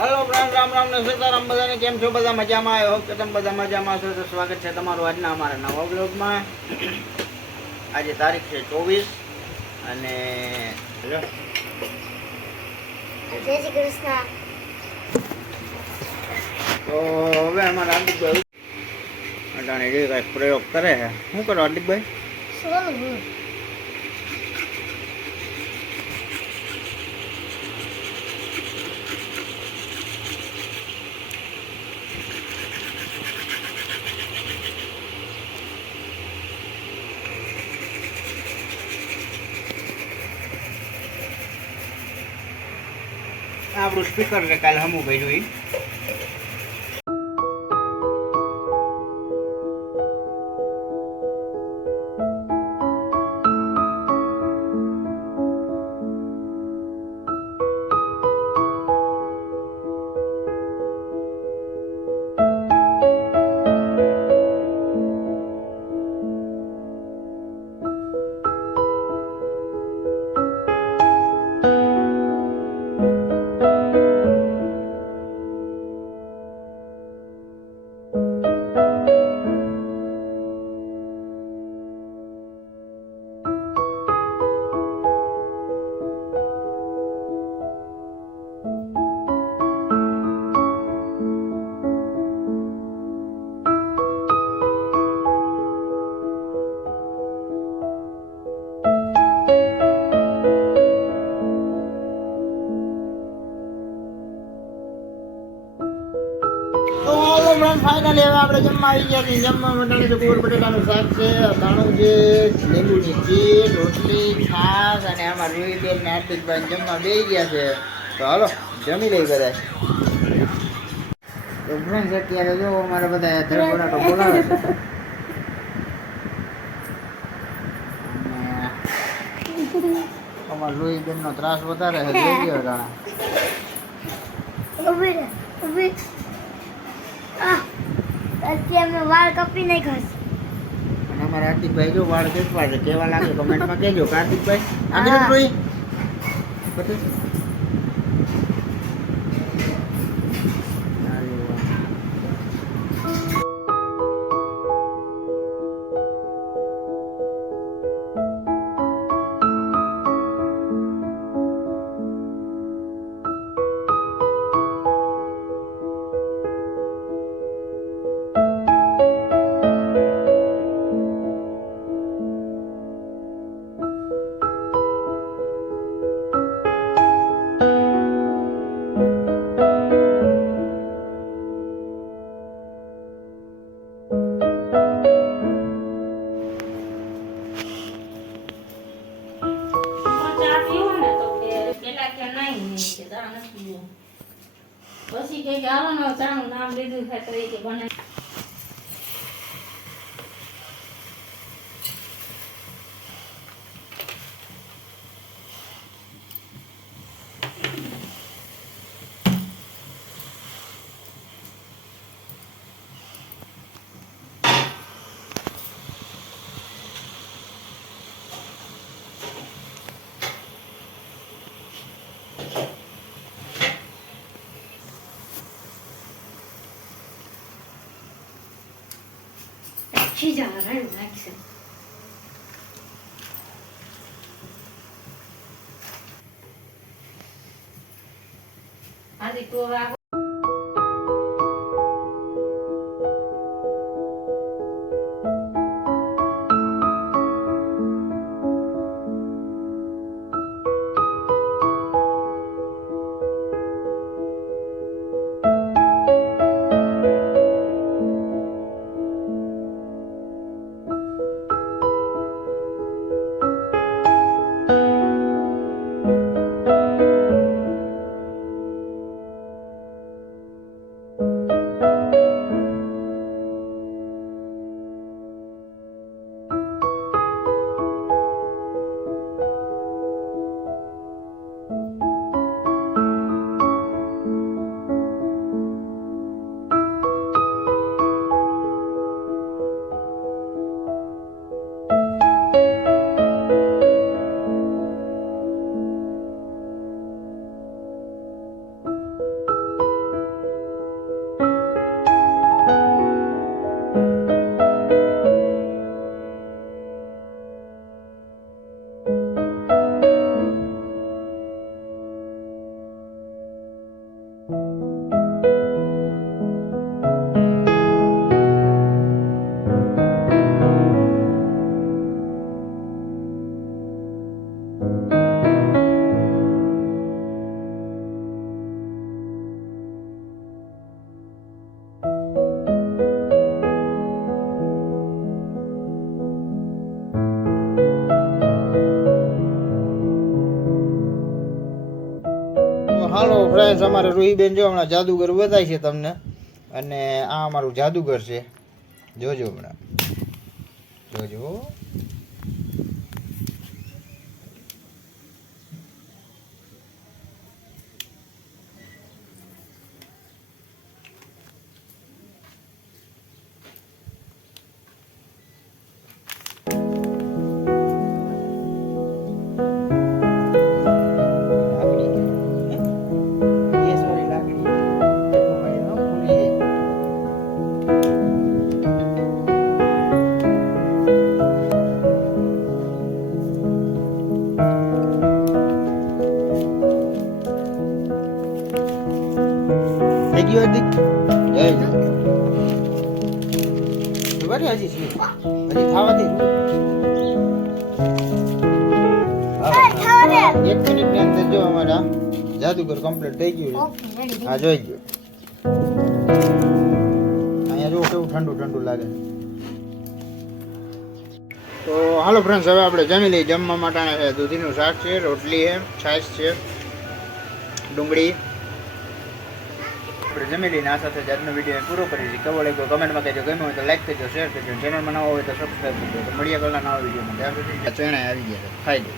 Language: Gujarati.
હેલો ફ્રેન્ડ, રામ રામ ને સીતારામ. બધાને કેમ છો? બધા મજામાં? આઈ હોપ કે તમે બધા મજામાં છો. તો સ્વાગત છે તમારું આજના અમારા નવા બ્લોગમાં. આજે તારીખ છે 24 અને જય શ્રી કૃષ્ણ. તો હવે અમારા હાર્દિકભાઈ અટાણે જે કાંઈક પ્રયોગ કરે છે. શું કરો હાર્દિકભાઈ? સોનું આપણું સ્પીકર છે કાલે હમું કર્યું એ. ફાઇનલી હવે આપણે જમવા આવી ગયા છીએ. જમવા માટે છે કુવર બટેટાનું શાક છે, અથાણું છે, લીંબુની ચીટ, રોટલી, છાશ અને આમાં રૂહીબેન ને હાર્દિકભાઈ જમવા બેસી ગયા છે. તો હાલો જમી લઈ બધા. તો ફ્રેન્ડ્સ અત્યારે જો અમારે બધા ધરપોરાટો બોલાવે છે. અમારા રૂહીબેન નો ત્રાસ વધારે છે. જોઈ ગયો રાણા. અત્યારે મેં વાળ કાપી નાખ્યા છે. અને અમારા હાર્દિકભાઈ જો વાળ કેસવા છે. કેવા લાગે કમેન્ટમાં કહેજો. કાર્તિકભાઈ આગળ રોઈ પછી કઈ ગાવાનું ચાનું નામ લીધું છે તો એ કે બને ખીજા રાડું નાખશે. આદિ તો હાલો ફ્રેન્ડ્સ, અમારે રૂહીબેન જો હમણાં જાદુગર બતાય છે તમને, અને આ અમારું જાદુગર છે. જોજો હમણાં, જોજો. હજી થવા દે. એક મિનિટ ની અંદર જો અમારા જાદુગર કમ્પ્લીટ થઈ ગયું છે. હા, જોઈ ગયો. અહીંયા જો કેવું ઠંડુ ઠંડુ લાગે. તો હાલો ફ્રેન્ડ્સ, હવે આપણે જમી લઈએ. જમવા માટે છે દૂધીનું શાક છે, રોટલી છે, છાશ છે, ડુંગળી. આપણે જમી લઈને આ સાથે આજનો વિડીયો પૂરો કરી દીધો. કેવો લાગ્યો કમેન્ટમાં કહેજો. ગમ્યું હોય તો લાઈક કરજો, શેર કરજો. ચેનલમાં નવો હોય તો સબસ્ક્રાઈબ કરજો. તો મળીએ કલા નવા વિડીયોમાં. ત્યાં સુધી ચણા આવી ગયા છે, ખાઈ દો.